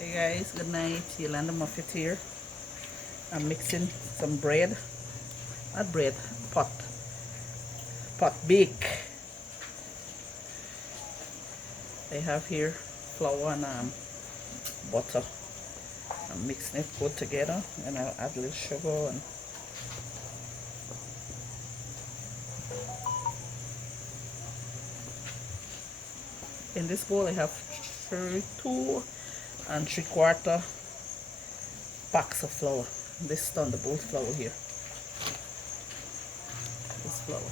Hey guys, good night. Yolanda Muffet here. I'm mixing some bread. Not bread, pot bake. I have here flour and butter. I'm mixing it good together, and I'll add a little sugar and in this bowl I have 2 3/4 packs of flour. This Thunderbolt flour here. This flour.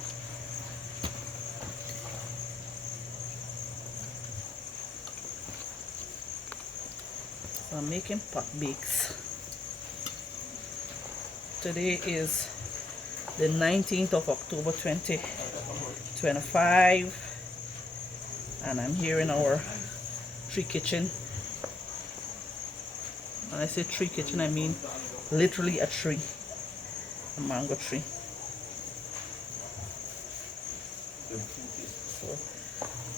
So I'm making pot bakes. Today is the 19th of October 2025, and I'm here in our tree kitchen. When I say tree kitchen, I mean literally a tree, a mango tree. So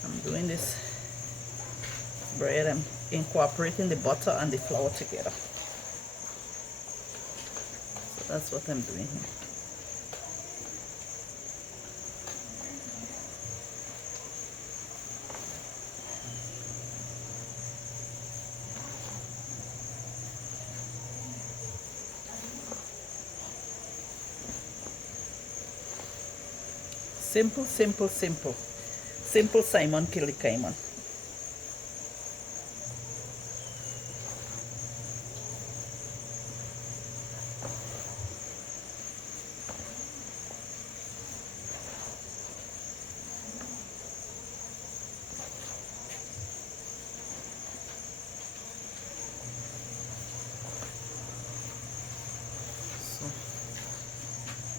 I'm doing this bread. I'm incorporating the butter and the flour together. So that's what I'm doing here. Simple, simple, simple. Simple Simon Killy Cayman.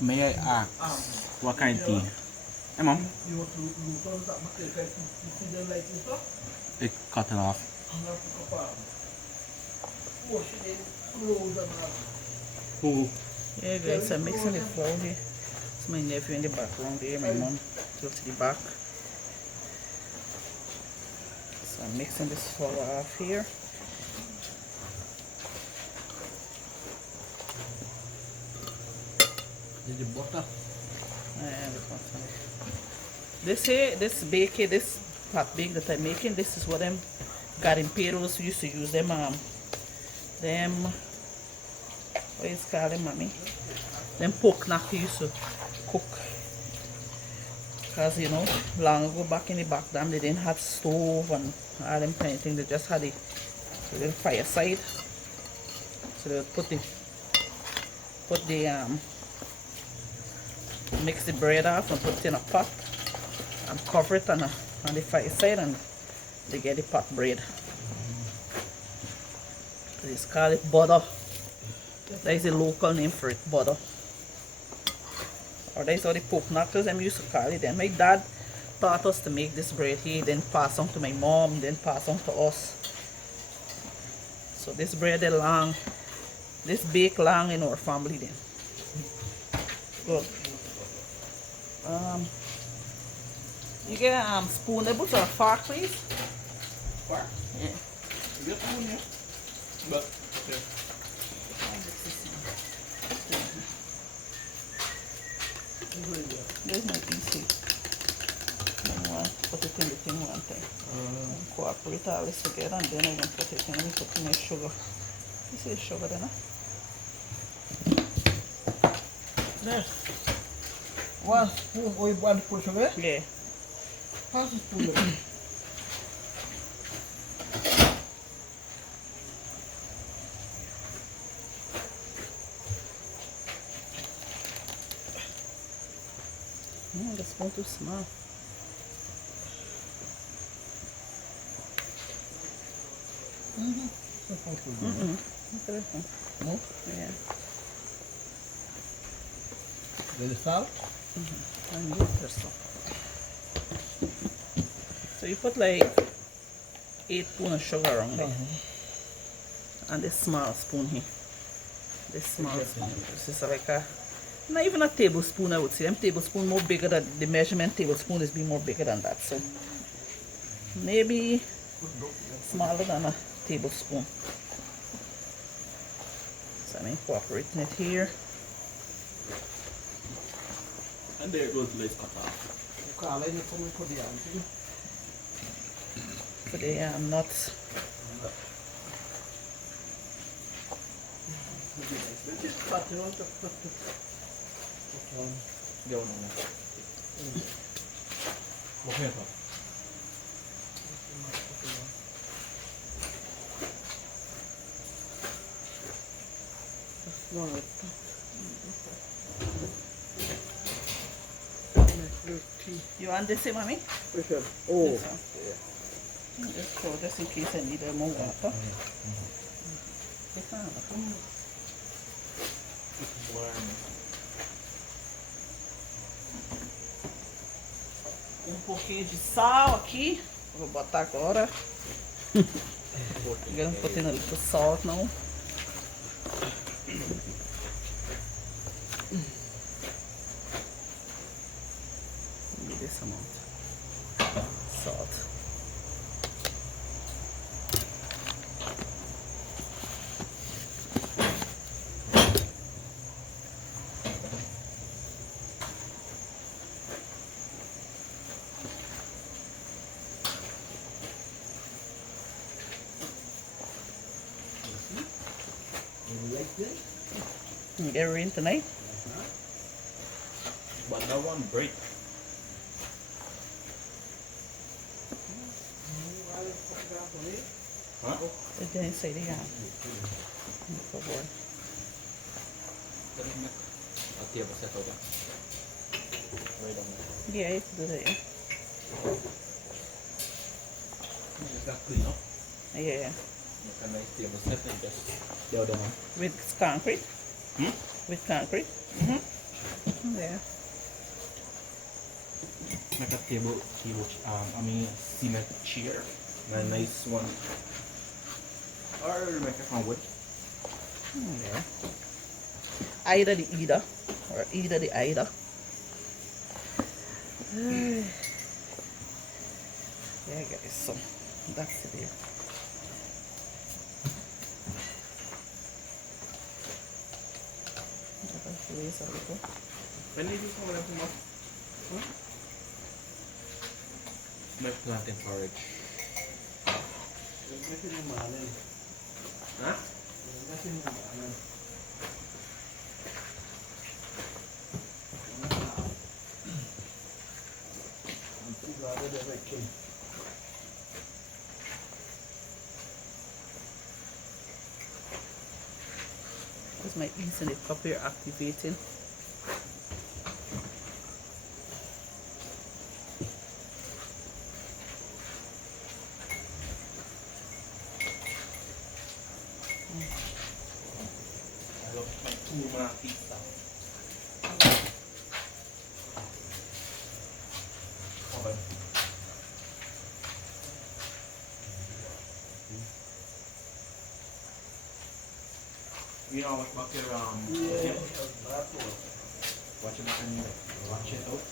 May I ask what kind of tea? Hey mom, it cut it off. Who? Yeah guys, I'm mixing the flour here. It's my nephew in the background there, my mom go to the back. So I'm mixing this flour off here. Did you butter? And this bake, this pot bake that I'm making, this is what them garimperos used to use. Them what is called them, mommy? Them pork knack used to cook. Cause you know, long ago back in the back dam, they didn't have stove and all them kind of thing. They just had a little fireside. So they would put the mix the bread off and put it in a pot and cover it on the fireside, and they get the pot bread. It's called it Boda. That is the local name for it, Boda. Or that is how the pork knuckles them used to call it. Then my dad taught us to make this bread here, then pass on to my mom, then pass on to us. So this bread is long, this bake long in our family then. Good. You get a spoon able to a fork, please? Fork? Yeah. You get spoon here? But, yeah. There's my PC. I want to put it in the thing one time. Incorporate all this together, and then I'm going to put it in. Let me put in my sugar. This is sugar then, huh? Yes. 1 spoon or you want to put sugar? Yeah. Half a spoon. The spoon too small. Okay. No? Yeah. Then salt. And good person. So you put like 8 spoons of sugar around there. And this small spoon here. This small spoon. This is like a, not even a tablespoon, I would say. Them tablespoon more bigger than the measurement tablespoon is be more bigger than that. So maybe smaller than a tablespoon. So I'm incorporating it here. And there goes the lace cut off. Call it for me for the auntie. For the nuts. You want this, mommy? Which one? Oh. This one. Just pour this in case I need more water. Pouquinho de sal aqui. Vou botar agora. I'm gonna put in a little salt now. Maybe this amount. Salt. You get rain tonight? But that one break. Huh? It didn't say the yam. Por favor. A table set over. Right on there. Yeah, it's good. Yeah. Just got clean up. Yeah. Make a nice table set and just the other one. With concrete? With concrete? Yeah. Make a table, cement chair. A nice one. Or make it from wood. Yeah. Either the either. Or either the either. Yeah, guys. So that's it here. When did you come with them? My plantain forage. Huh? This my Ethernet cup here activating. I love my 2-man pizza. Oven. You know what's back here? Yeah. Watch it and watch it out.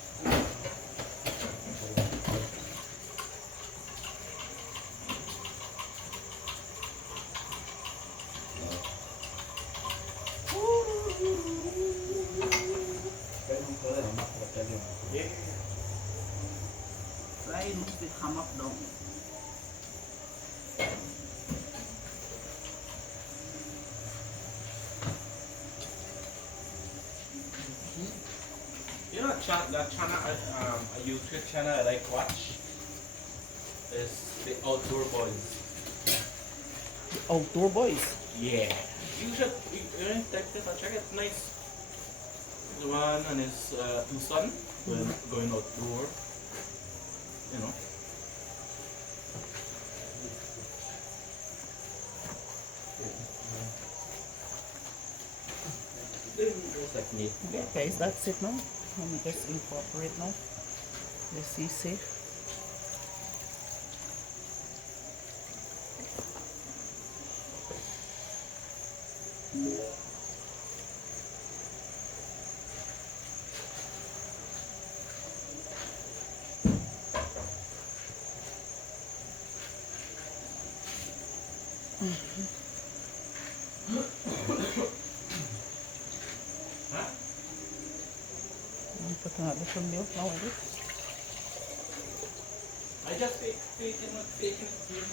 Yeah. Try to move the hammock down. You know that channel, a YouTube channel I like watch is the Outdoor Boys. The outdoor boys. Yeah. You should type this and check it. Nice. The one and his 2 sons going outdoor. You know. Just like me. Yeah, guys, that's it now. Let me just incorporate now. The CC. A little milk now with it. I just faking it here.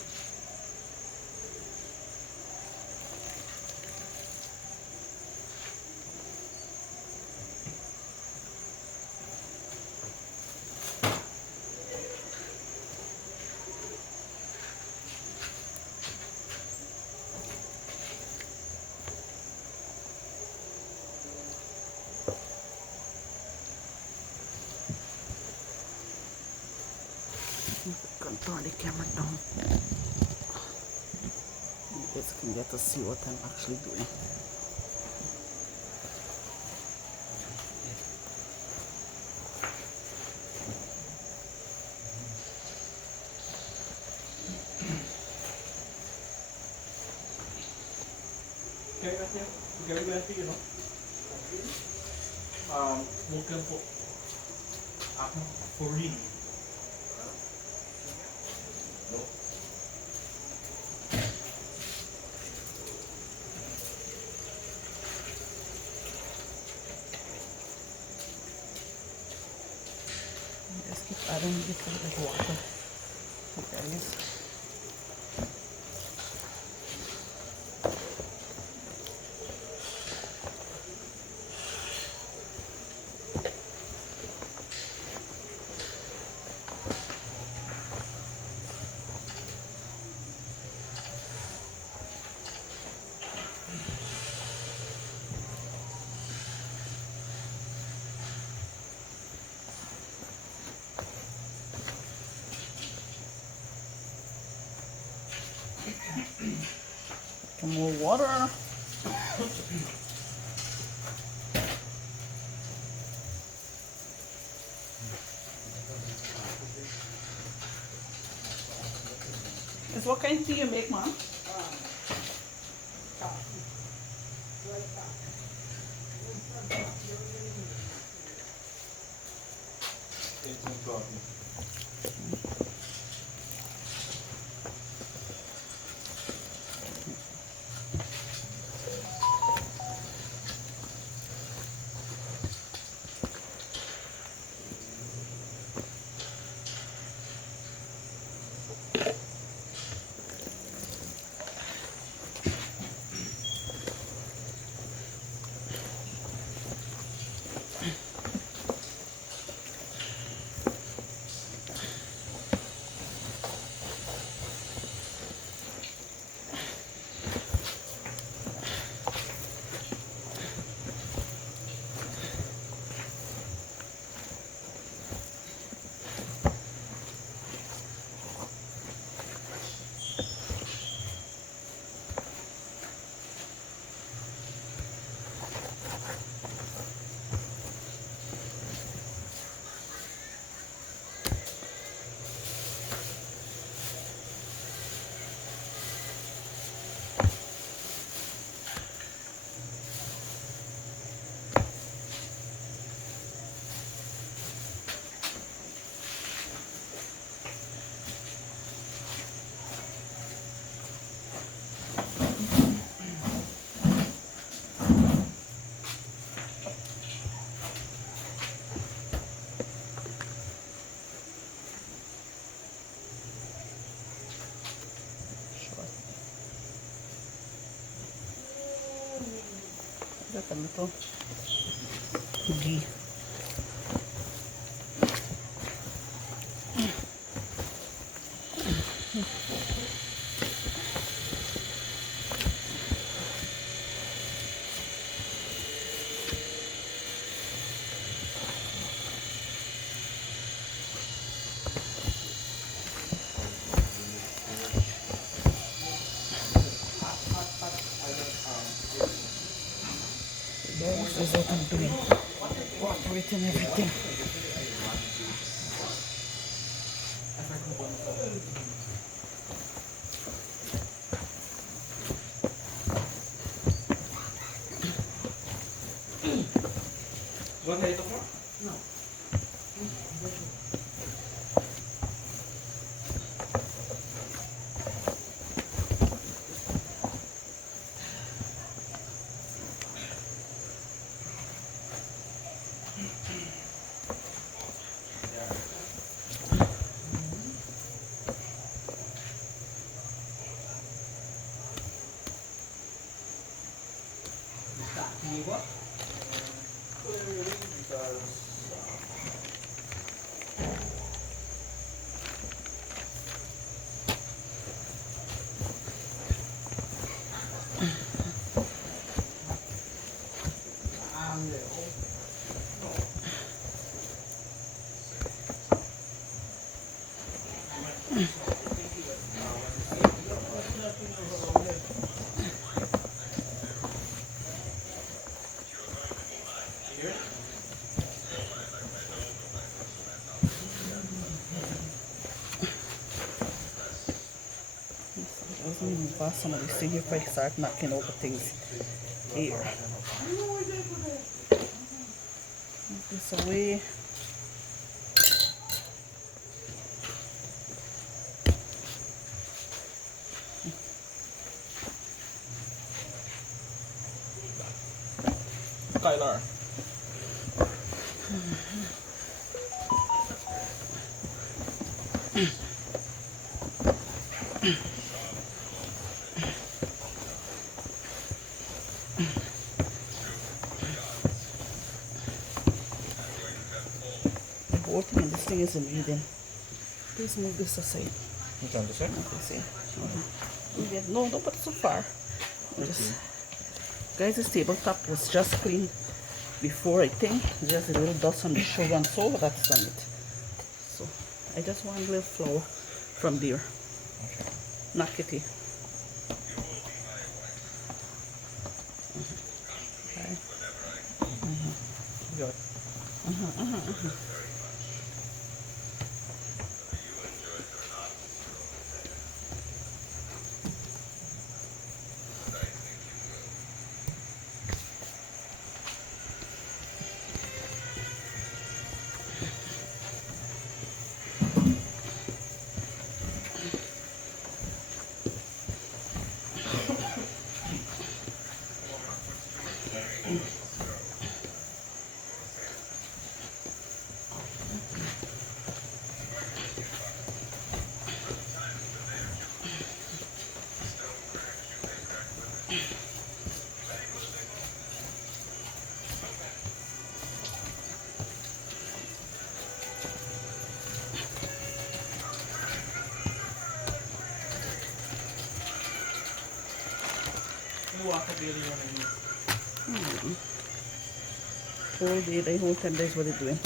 Can turn the camera down. You guys can get to see what I'm actually doing. Looking for reading. Just keep adding a little bit of water. Guys. Some more water. Is what kind of tea you make, Mom? A little ghee. This is what I'm doing. Water it and everything. Want hij toch maar? Flavor. Clearly, because here. I was even pass some of these things if I start knocking over things here. Move this away. Tyler. The whole thing in this thing is bleeding. Please move this aside. You trying to say? Okay, see. No, don't put it so far. Just, guys, this tabletop was just cleaned before, I think. Just a little dust on the sugar and salt, that's on it. So I just want a little flour from there. Okay. Not kitty. Okay. Good. Whole day, the whole 10 days, what are you doing?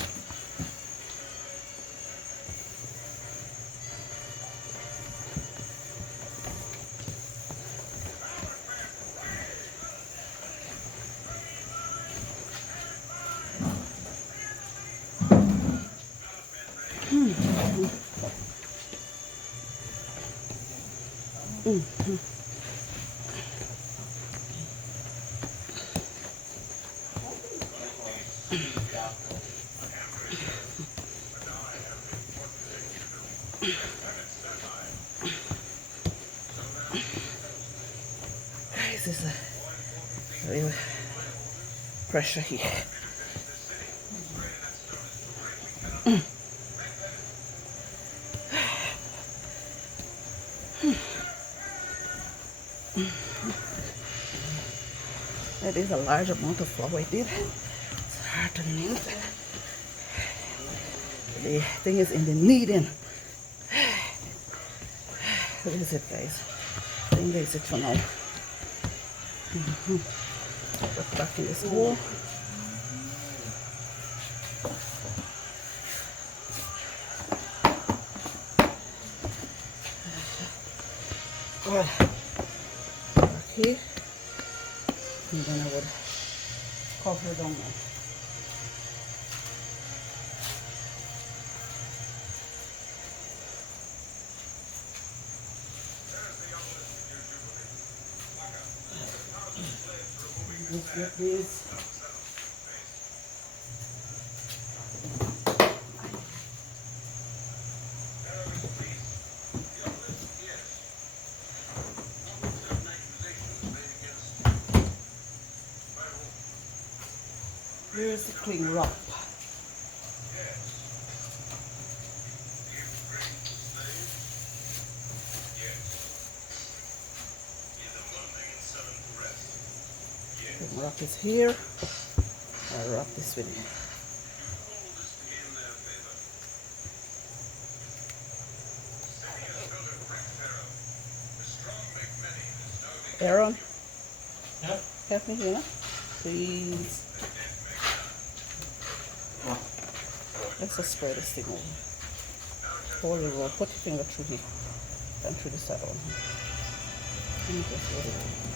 Guys, this is a real pressure here. That is a large amount of flour I did. It's hard to knead. The thing is in the kneading. What is it, guys? I think that's it for now. Put back in this bowl. Good. Okay. And then I would cover it on now. Let's get this. Here's the cling wrap. Wrap this here. I'll wrap this with it. Aaron, Yeah. help me here, please. Let's just spread this thing over. Hold it over. Put your finger through here and through the side one. Just hold it over.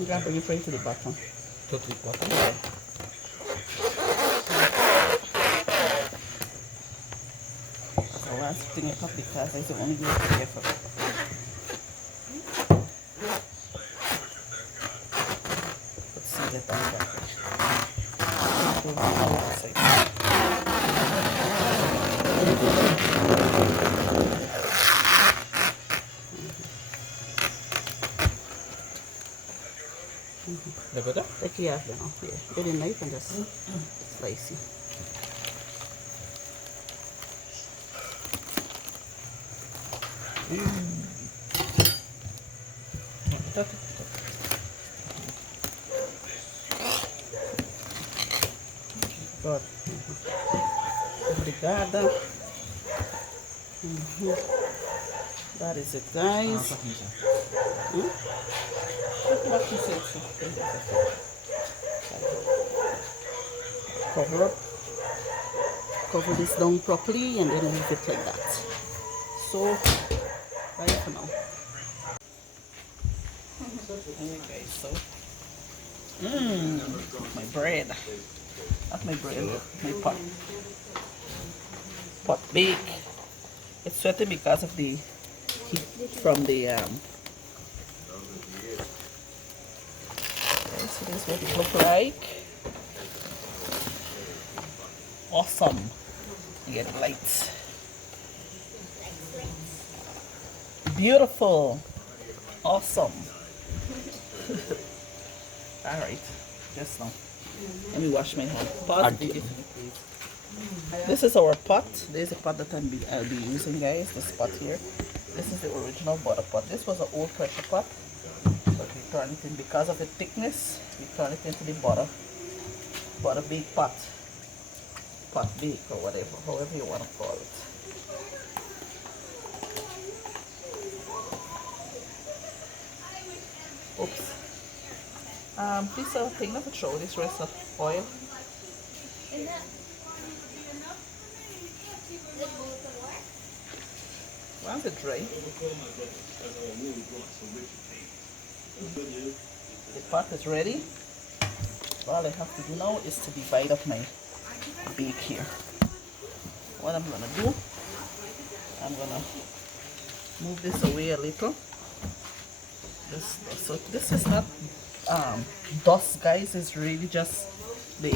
You gotta bring it right to the bottom. To the bottom. Yeah. So last thing I cut because I don't want to be careful. Let's see that on the The butter? Take it out now. Yeah. Get a knife and just slice it. Good. Obrigada. That is it, guys. Cover up. Cover this down properly and then leave it like that. So, bye for now. Hey guys, so my bread. Not my bread, my pot. Pot bake. It's sweating because of the heat from the okay, so this is what it looks like. Awesome. You get lights. Beautiful. Awesome. Alright, just now. Let me wash my hand. Pot, give it to me, please. This is our pot. This is the pot that I'll be using, guys. This pot here. This is the original Boda pot. This was an old pressure pot, but we turned it in because of the thickness. We turned it into the Boda bake pot, pot bake or whatever, however you want to call it. Oops. Please take not to throw this rest of oil. Once it dry, the pot is ready. All I have to do now is to divide up my bake here. What I'm gonna do, I'm gonna move this away a little. So this is not dust, guys. It's really just the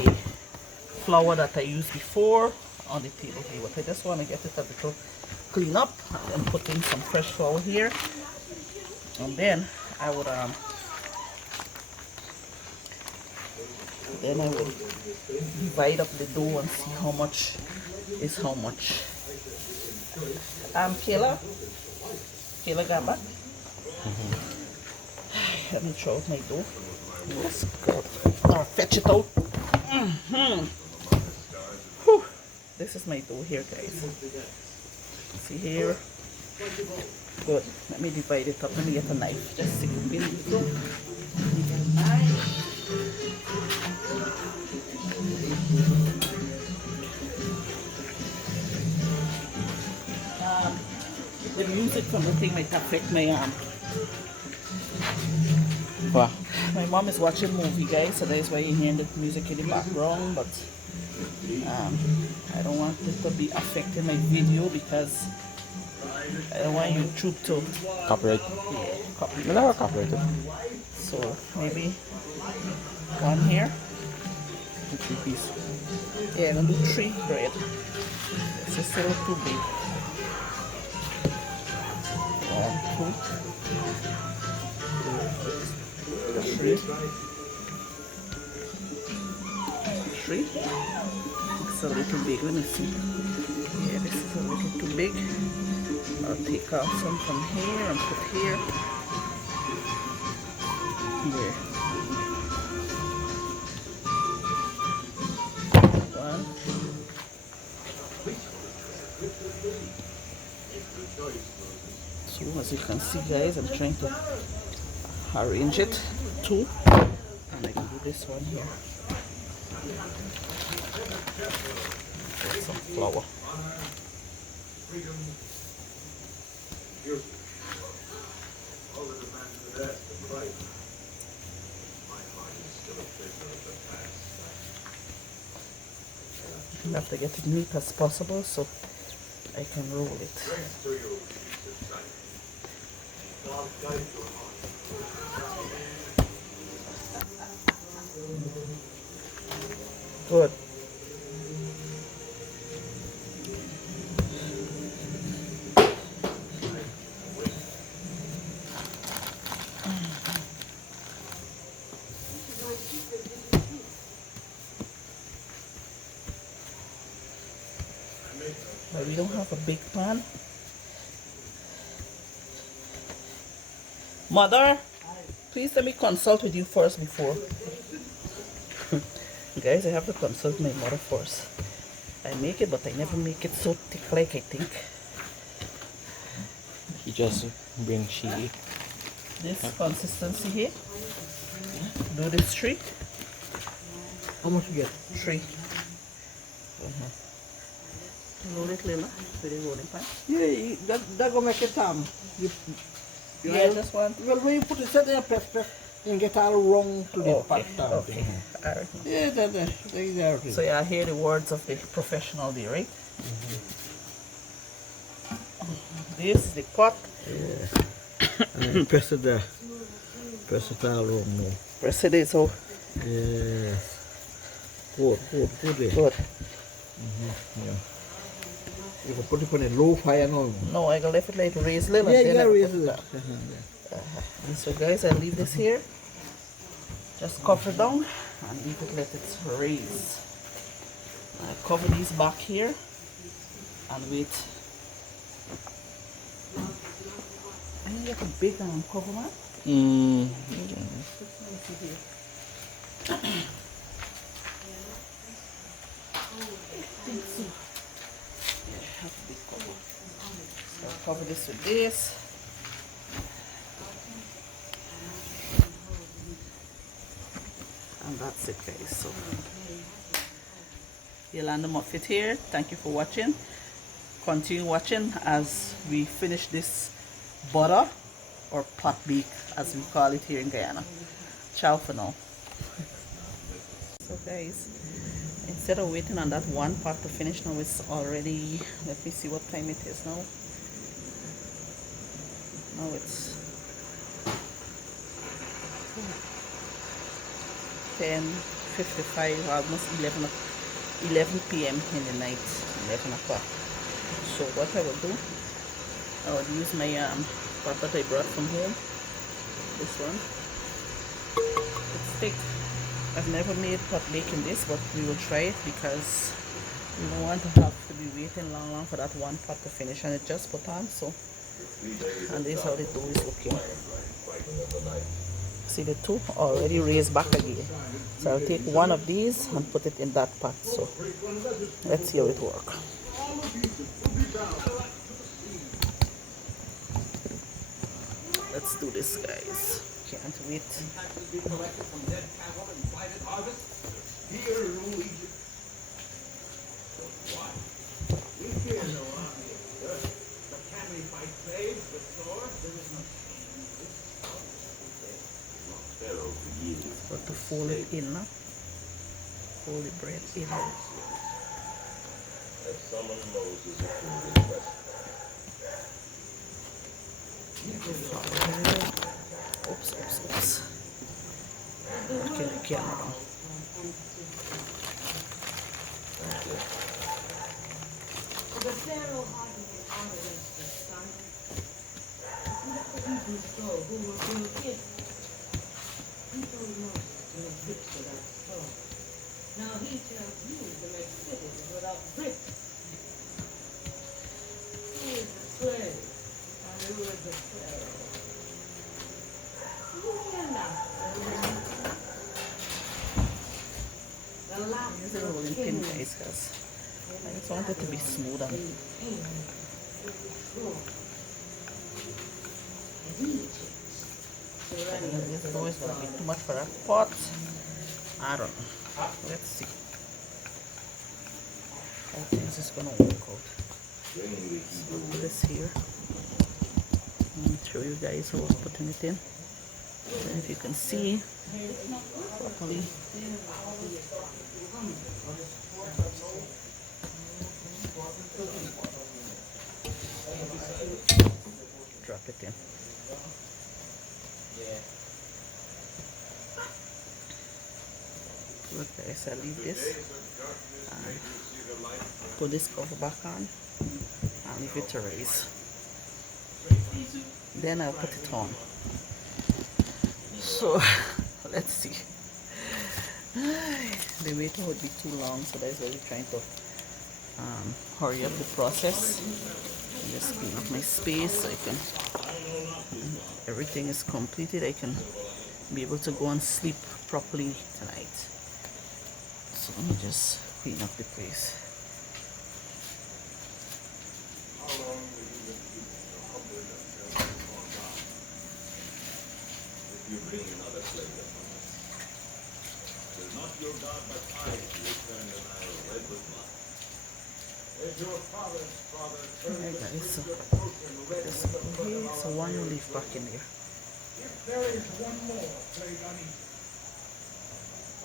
flour that I used before on the table here. But I just want to get it a little clean up and put in some fresh flour here, and then I would divide up the dough and see how much is how much. Kayla got back. Let me throw out my dough. Let's go. Or fetch it out. Whew. This is my dough here, guys. See here. Good. Let me divide it up. Let me get a knife. Just stick it in the dough. Get a knife. The music from the thing might affect my Wow. My mom is watching a movie, guys, so that's why you hear the music in the background, but I don't want it to be affecting my video because I don't want YouTube to Copyright. copy. No, never copyrighted. So maybe one here. 3 pieces. Yeah, I'm gonna do 3 bread. Let's It's still too big. 1, 2, 3, 3. It's a little big. Let me see. Yeah, this is a little too big. I'll take out some from here and put here. There. 1. So as you can see, guys, I'm trying to arrange it. 2. And I can do this one here. Get some flour. You have to get it neat as possible so I can roll it. Good. But we don't have a big pan. Mother, please let me consult with you first before. Guys, I have to consult my mother first. I make it, but I never make it so thick like I think. You just bring chili. This consistency here. Do this 3. How much you get? 3. Roll it, Lila, with the rolling pan. Yeah, that gonna make it Yeah, this one. Well, when you put it set in a press, and get all wrong to the Okay, pot. okay. Alright. Yeah, that's everything. So yeah, I hear the words of the professional there, right? This is the pot. And press it there. Press it all wrong now. Press it so Yeah. Good. good. Yeah. You can put it on a low fire now. No, I gonna leave it like raise little. Yeah, and you then I gotta put raise it it. down. And so guys, I leave this here. Just cover it down and leave it, let it raise. I cover these back here and wait. I need like a big cover, man. So I'll cover this with this. And that's it, guys. So Yolanda Muffet here. Thank you for watching. Continue watching as we finish this butter or pot bake as we call it here in Guyana. Ciao for now. So guys, instead of waiting on that one pot to finish, now it's already, let me see what time it is now. Now it's 10:55, almost 11 p.m. in the night, 11 o'clock. So what I will do, I will use my pot that I brought from home, this one. It's thick. I've never made pot bake in this, but we will try it because we don't want to have to be waiting long for that one pot to finish, and it just put on. So, and this is how the dough is looking. See the two already raised back again. So I'll take one of these and put it in that pot. So let's see how it works. Let's do this, guys. Can't wait. Got to fold it in now. Fold the bread in. Oops. Okay, the camera. The Pharaoh hardly honors the sun. Let the Hebrews go who will build it. He told Moses to make bricks without stone. Now he tells you to make cities without bricks. Who is the slave and who is the Pharaoh? You hear now. The last Use a rolling pin, guys, because I just want it to be smooth and this is always going to be too much for a pot. I don't know. Let's see. I think this is going to work out. So put this here. Let me show you guys how I'm putting it in. And if you can see properly. Drop it in. Look guys, I leave this and put this cover back on and leave it to raise. Then I'll put it on. So let's see. The waiting would be too long, so that's why we're trying to hurry up the process. Just clean up my space so I can, everything is completed, I can be able to go and sleep properly tonight. So let me just clean up the place. You bring another plague upon us. It is not your God, but I who will turn the Nile red with blood. As your father's father turned Alright the guys, so streams of ocean red this with the blood okay, of so our one will fathers. leave back in there. If there is one more plague on Egypt,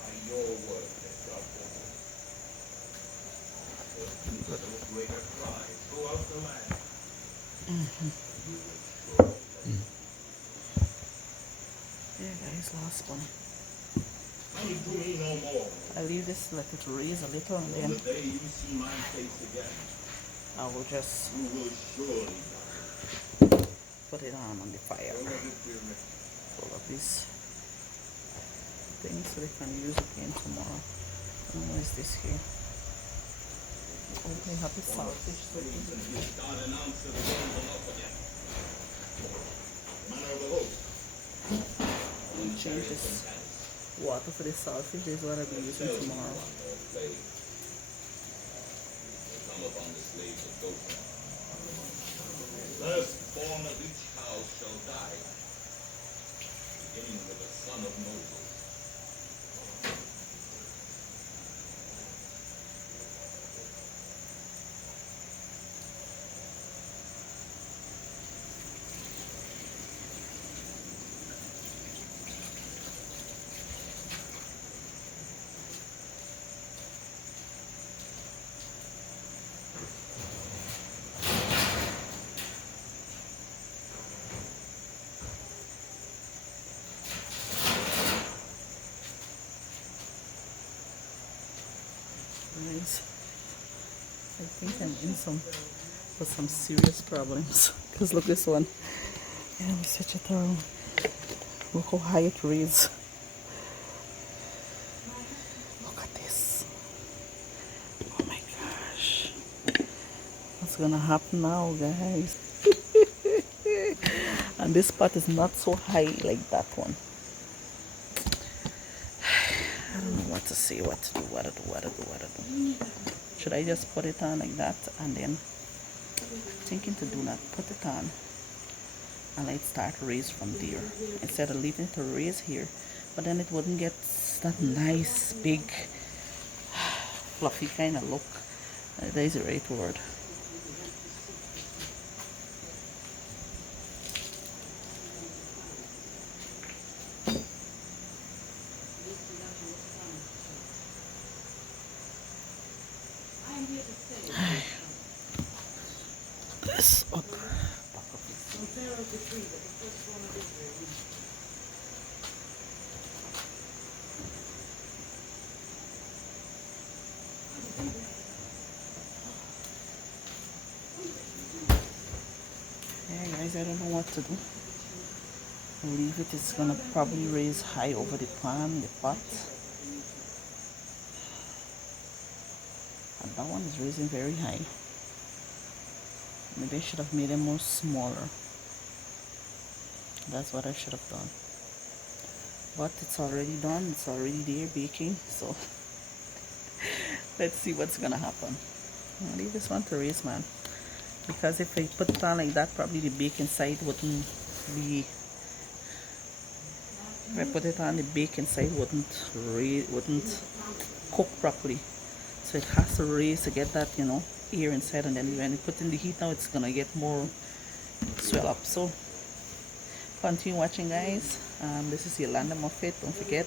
By your word, that God will do. For no greater cry throughout the land. You will surely Yeah guys, last one. come to me no more. I leave this, let it raise a little, and On then the day you see my face again, I will just you will surely die. put it on the fire. All of it, dear Rick. All of these things so they can use again tomorrow. And what is this here? Oh, we have the saltfish. God announces the enough again. Manner of the host. We change this water for the saltfish. This is what I'll be using tomorrow. Come upon the slaves of Goshen. Firstborn of each house shall die, beginning with the son of Moses. Guys, I think I'm in for some serious problems. Because look this one. Yeah, I'm such a thorough. Look how high it reads. Look at this. Oh my gosh. What's gonna happen now, guys? And this part is not so high like that one. I don't know what to say, what to do, what to do. Should I just put it on like that and then thinking to do not put it on and let it start raise from there instead of leaving it to raise here, but then it wouldn't get that nice big fluffy kind of look. That is the right word. This up. I don't know what to do. Leave it. It's gonna probably raise high over the pan, the pot. And that one is raising very high. Maybe I should have made them more smaller. That's what I should have done. But it's already done. It's already there baking. So let's see what's gonna happen. I'll leave this one to raise, man. Because if I put it on like that, probably the baking side wouldn't be. If I put it on, the baking side wouldn't cook properly. So it has to raise to get that, air inside, and then when you put in the heat now, it's gonna get more swell up. So continue watching, guys. This is Yolanda Moffett. Don't forget,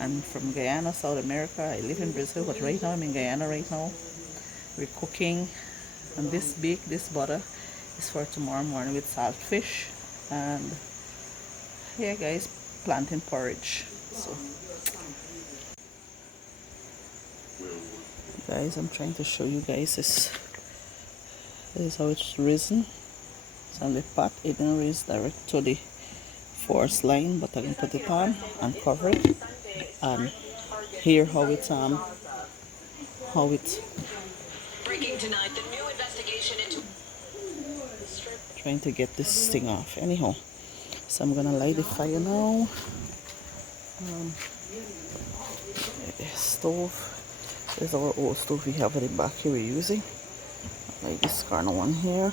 I'm from Guyana, South America. I live in Brazil, but right now I'm in Guyana right now. We're cooking, and this butter is for tomorrow morning with saltfish, and yeah, guys, plantain porridge. So guys, I'm trying to show you guys this is how it's risen. It's on the pot. It didn't raise direct to the force line, but I can put it on and cover it, and hear how it's breaking tonight. The new investigation into trying to get this thing off. Anyhow, so I'm gonna light the fire now. Stove. There's our old stove we have at the back here we're using. Like this corner one here.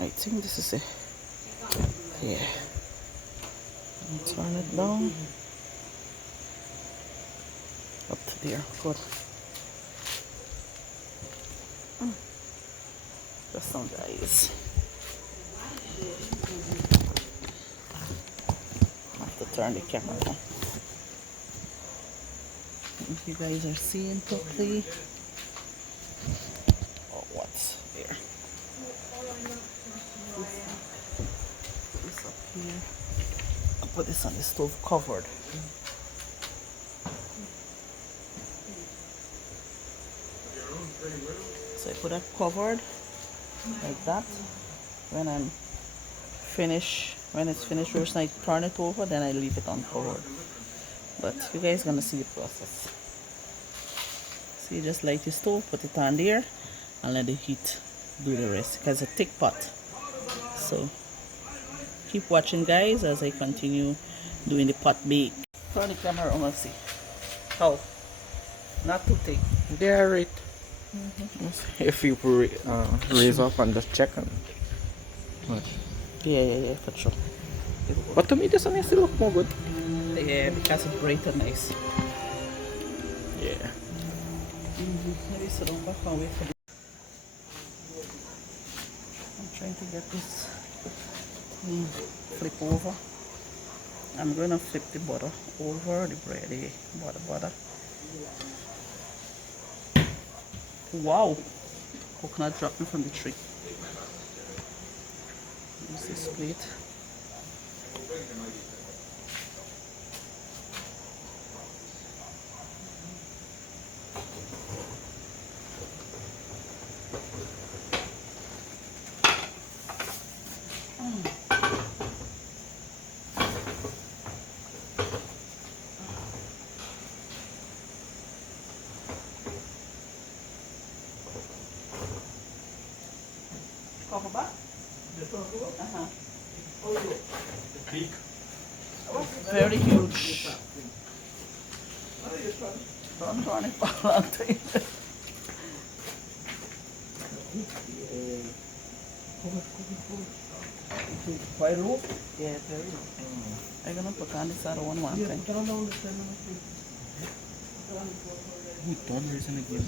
I think this is it. Yeah. And turn it down. Up to there. Good. Just some guys. I have to turn the camera on. If you guys are seeing properly. Oh, what's here? This up here. I'll put this on the stove covered. So I put it covered like that. When it's finished roasting, I turn it over, then I leave it uncovered. But you guys gonna see the process. So you just light your stove, put it on there, and let the heat do the rest, because it's a thick pot. So keep watching, guys, as I continue doing the pot bake. Turn the camera on and see how. Not too thick. They are right. If you raise up and just check them. Yeah, for sure. But to me, this one still look more good. Yeah, because it's bright and nice. Yeah. Maybe sit down back and wait for this. I'm trying to get this flip over. I'm going to flip the butter over the bread, the butter. Wow! Coconut dropping from the tree. Use this plate. Cover back? Big. Very huge. Don't turn it for a long time. Why low? Yeah, very low. I'm gonna put on this other one time. Don't reason again.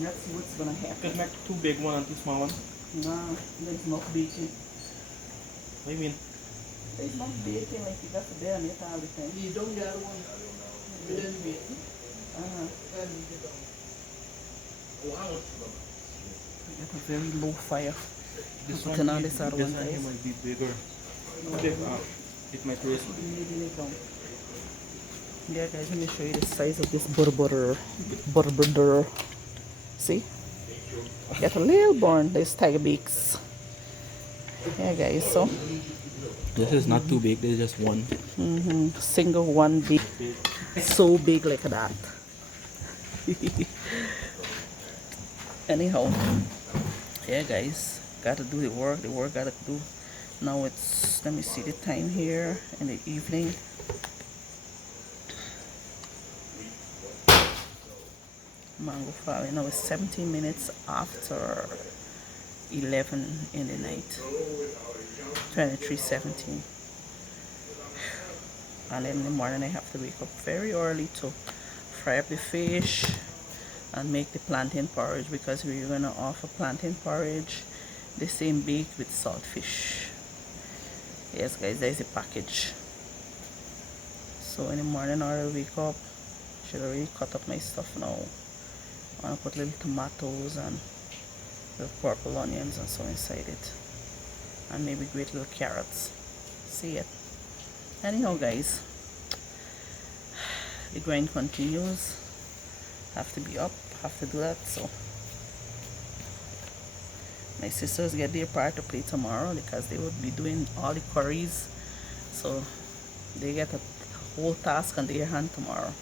Let's see what's gonna happen. Could make two big one and two small one. No, there's not baking. What do you mean? There's not baking like you got to there and it all the time. You don't get one. You didn't be. We got a very low fire. This I'm putting on this other one, here guys. might be bigger. Big, it might raise. Maybe it down. Yeah, guys, let me show you the size of this butter. See? Get a little burn, this tiger beaks. Yeah guys, so This is not too big. This is just one. single one big, so big like that. Anyhow, yeah guys, gotta do the work gotta do. Now it's, let me see the time here in the evening. Mango farming now is 17 minutes after 11 in the night, 23:17. And then in the morning I have to wake up very early to fry up the fish and make the plantain porridge, because we're gonna offer plantain porridge the same baked with saltfish. Yes guys, there's the package. So in the morning I wake up, should already cut up my stuff now. I'm gonna put little tomatoes and little purple onions and so inside it, and maybe grate little carrots. See it. Anyhow guys, the grind continues. Have to be up, have to do that. So my sisters get their part to play tomorrow because they would be doing all the curries, so they get a whole task on their hand tomorrow.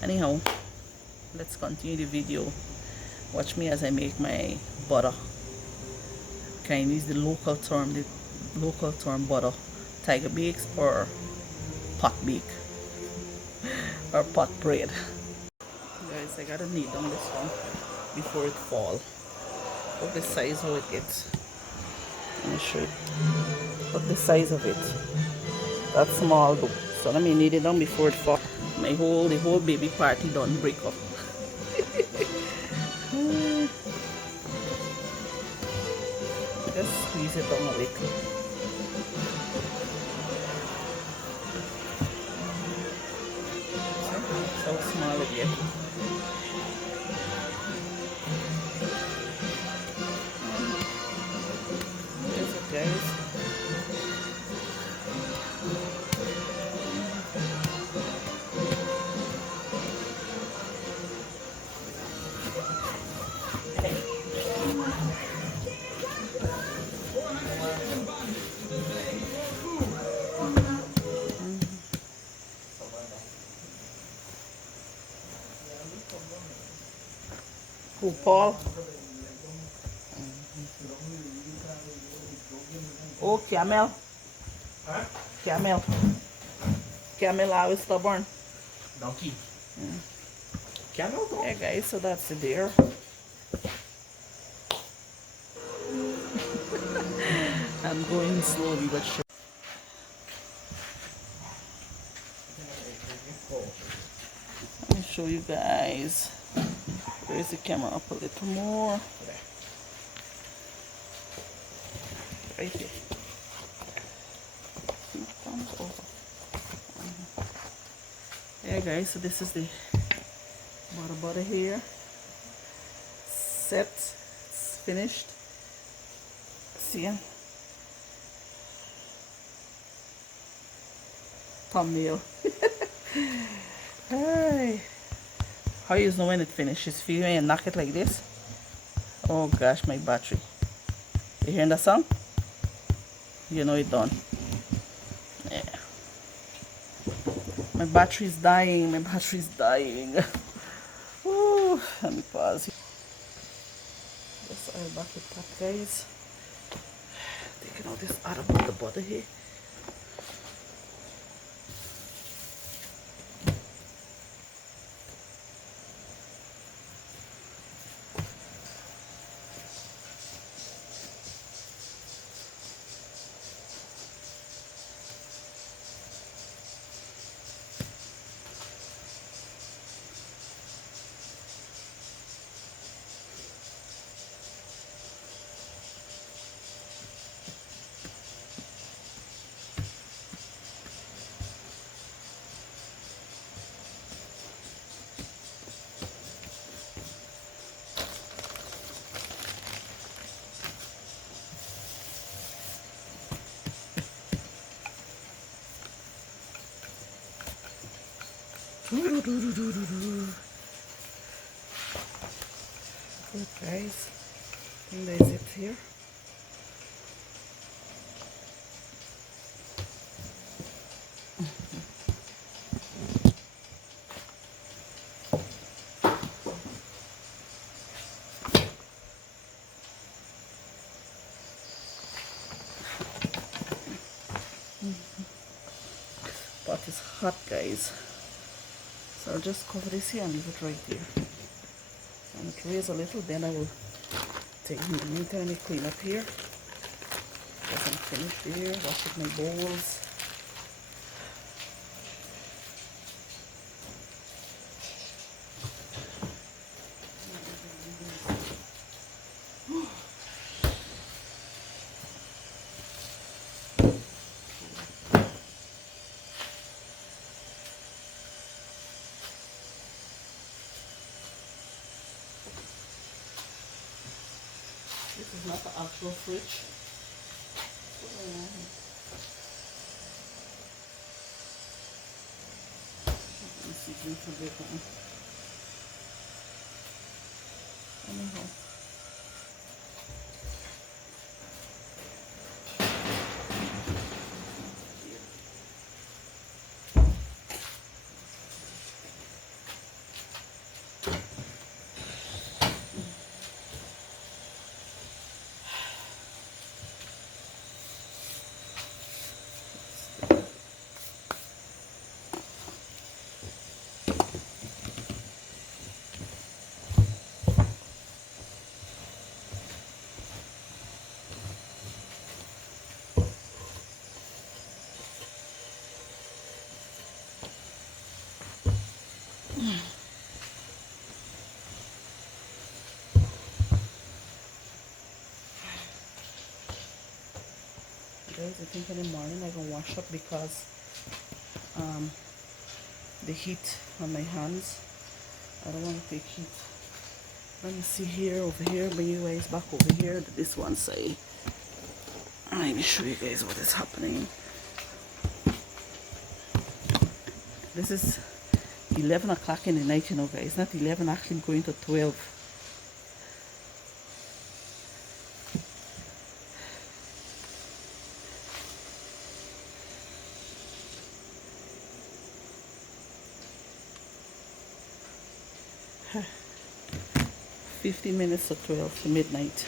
Anyhow, let's continue the video. Watch me as I make my butter. Can use the local term butter, tiger bakes or pot bake or pot bread. Guys, I gotta knead down this one before it fall. Look the size how it gets. Let me show you. Look the size of it. That's small though. So let me knead it down before it fall. The whole baby party done break up. Just squeeze it down a little. So small it gets. There's it guys. Who, Paul? Oh, Camel. Huh? Camel. Camel always stubborn. Donkey. Camel though? Yeah guys, so that's it there. I'm going slowly but sure. Let me show you guys. Raise the camera up a little more. Right here. Yeah guys, so this is the butter here. Set. It's finished. See ya. Thumbnail. Hey. How you know when it finishes? Feel when you knock it like this? Oh gosh, my battery. You hearing that sound? You know it done. Yeah. My battery's dying. My battery's dying. Ooh, let me pause. Just oil back the pot, guys. Taking out this other bit of butter here. good, guys. I think that is it here. Pot is hot, guys. So I'll just cover this here and leave it right there. And it raise a little, then I will take in the meantime and clean up here. Because I'm finished there, wash up my bowls. This is not the actual fridge. Let me see if we can get that. Anyhow. Guys, I think in the morning I can wash up because the heat on my hands. I don't want to take heat. Let me see here, over here, bring you guys back over here to this one side. Let me show you guys what is happening. This is 11 o'clock in the night, you know, guys. Not 11, actually going to 12. Huh. 15 minutes to 12 to midnight.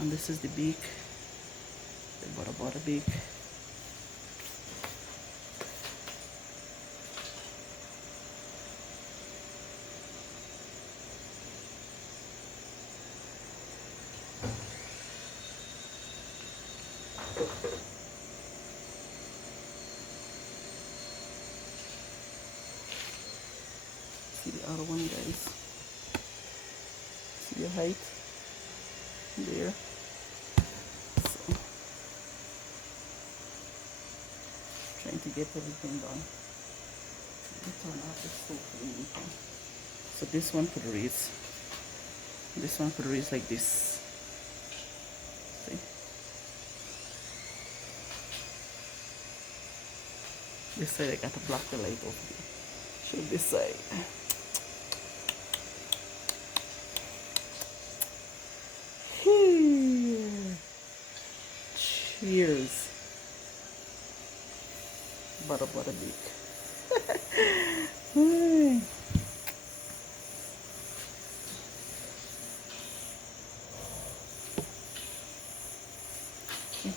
And this is the beak, the Boda beak. See the other one, guys. See the height there. So, trying to get everything done. Turn off the stove for the meantime. So this one could raise. This one could raise like this. See? This side I got to block the light over here. Show this side. Cheers. Butter beak.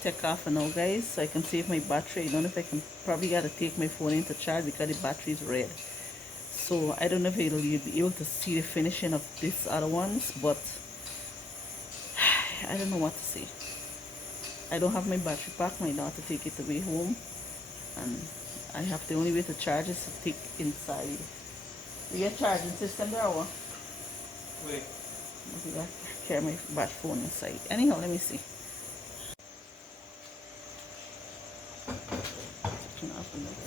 Take off now, guys, so I can save my battery. I don't know if I can, probably gotta take my phone into charge because the battery is red. So I don't know if you'll be able to see the finishing of these other ones, but I don't know what to say. I don't have my battery pack. My daughter take it away home, and I have the only way to charge is to take inside. You get charging system there or? Wait. I got to carry my battery phone inside. Anyhow, let me see. Taking off the next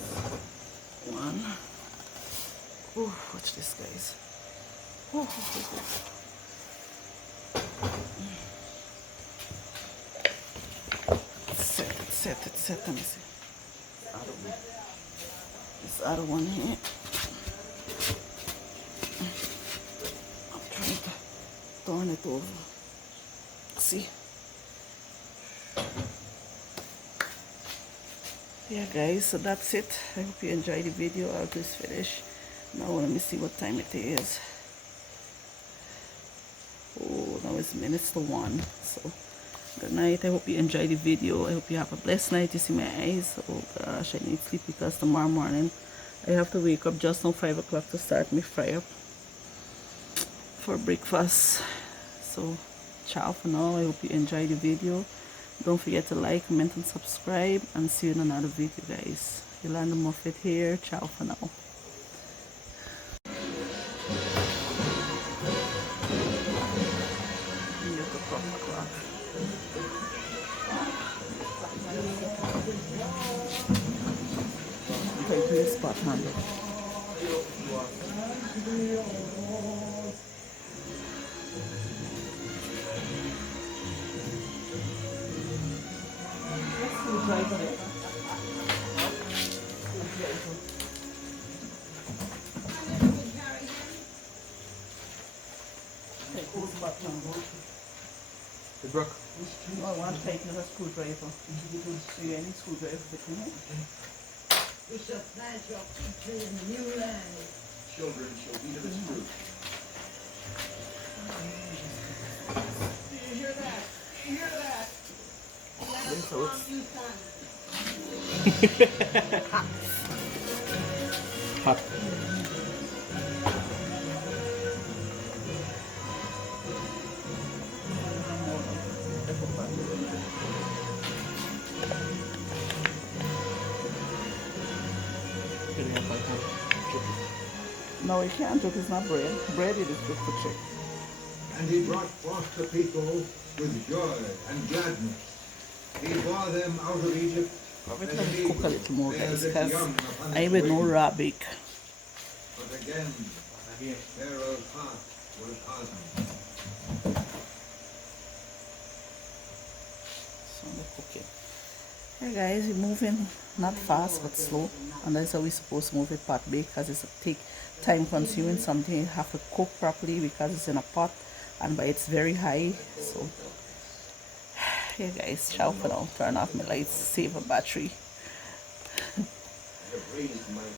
one. Ooh, watch this, guys. Ooh, set, let me see. This other one here. turn it over. See? Yeah guys, so that's it. I hope you enjoyed the video. I'll just finish. Now let me see what time it is. Oh, now it's minutes to 1. So good night. I hope you enjoyed the video. I hope you have a blessed night. You see my eyes? Oh gosh, I need sleep because tomorrow morning I have to wake up just now 5 o'clock to start me fry up for breakfast. So ciao for now. I hope you enjoyed the video. Don't forget to like, comment and subscribe, and see you in another video guys. Yolanda Moffat here. Ciao for now. Take your spot handle. The brook. Oh, I want to take a screwdriver. So you any screwdriver fitting it? We shall plant your fig tree in the new land. Children shall eat of its fruit. Do you hear that? Do you hear that? So it's You son. Hot. no, you can't joke. It's not bread. Bread it is good for check. And he brought forth the people with joy and gladness. He bore them out of Egypt. Let as me an cook a eagle little more bears guys its because young upon I its will no wings. raw bake. But again, Pharaoh's heart was hardened. So I'm cooking. Hey guys, we're moving not fast but slow, and that's how we're supposed to move it pot bake because it's a take time consuming something. You have to cook properly because it's in a pot and by it's very high. So yeah guys, ciao for now. Turn off my lights, save a battery. I have raised my